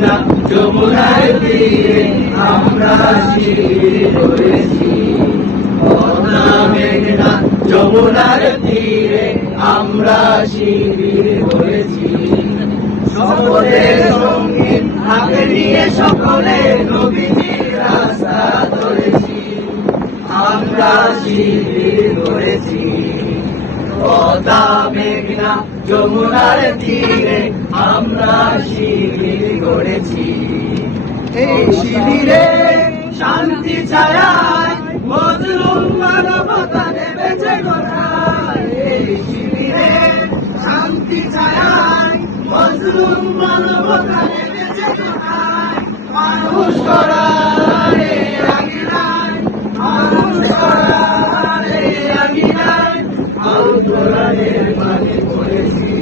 মেঘনা যমুনার তীরে আমরা শিবির করেছি। পদ্মা মেঘনা যমুনার তীরে আমরা শিবির করেছি। শপথের সঙ্গীত হাতে নিয়ে সকলে নবীজির রাস্তা ধরেছি। আমরা শিবির করেছি। পদ্মা মেঘনা যমুনার তীরে আমরা শিবির গড়েছি। এই শিবিরে শান্তি ছায়ায় মজলুম মানবতা নেমেছে গড়ায়। এই শিবিরে শান্তি ছায়ায় মজলুম মানবতা নেমেছে গড়ায়। মানুষ গড়ায় এই আঙিনায়, মানুষ গড়ায় এই আঙিনায় আল কোরআনের বাণী পড়েছি।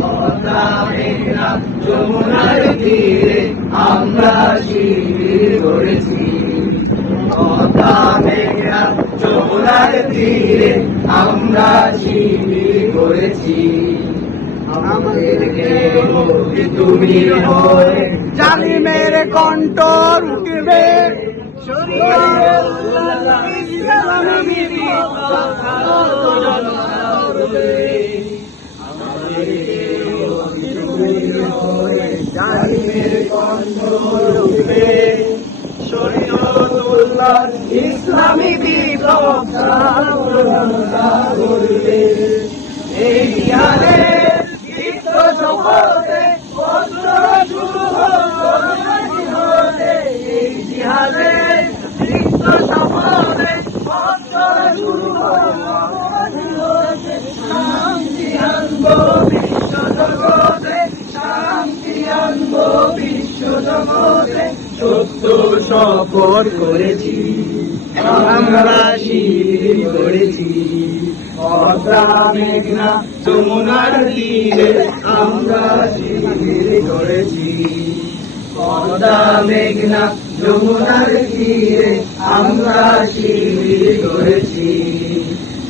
পদ্মা মেঘনা যমুনার তীরে আমরা শিবির গড়েছি। পদ্মা মেঘনা যমুনার তীরে আমরা শিবির গড়েছি। আমাদেরকে তুমি হয়ে জালিমের কণ্ঠ রুখবে। ইসলামী বিপ্লব করবে। এই জিহাদের চিত্ত শপথে শুরু হতে। এই জিহাদের চিত্ত শপথে শুরু হতে। শান্তি আনবো বিশ্ব জগতে, শান্তি আনবো বিশ্ব জগতে। সত্য শপথ করেছি, আমরা শিবির করেছি। পদ্মা মেঘনা যমুনার তীরে আমরা শিবির করেছি। পদ্মা মেঘনা যমুনার তীরে আমরা শিবির করেছি।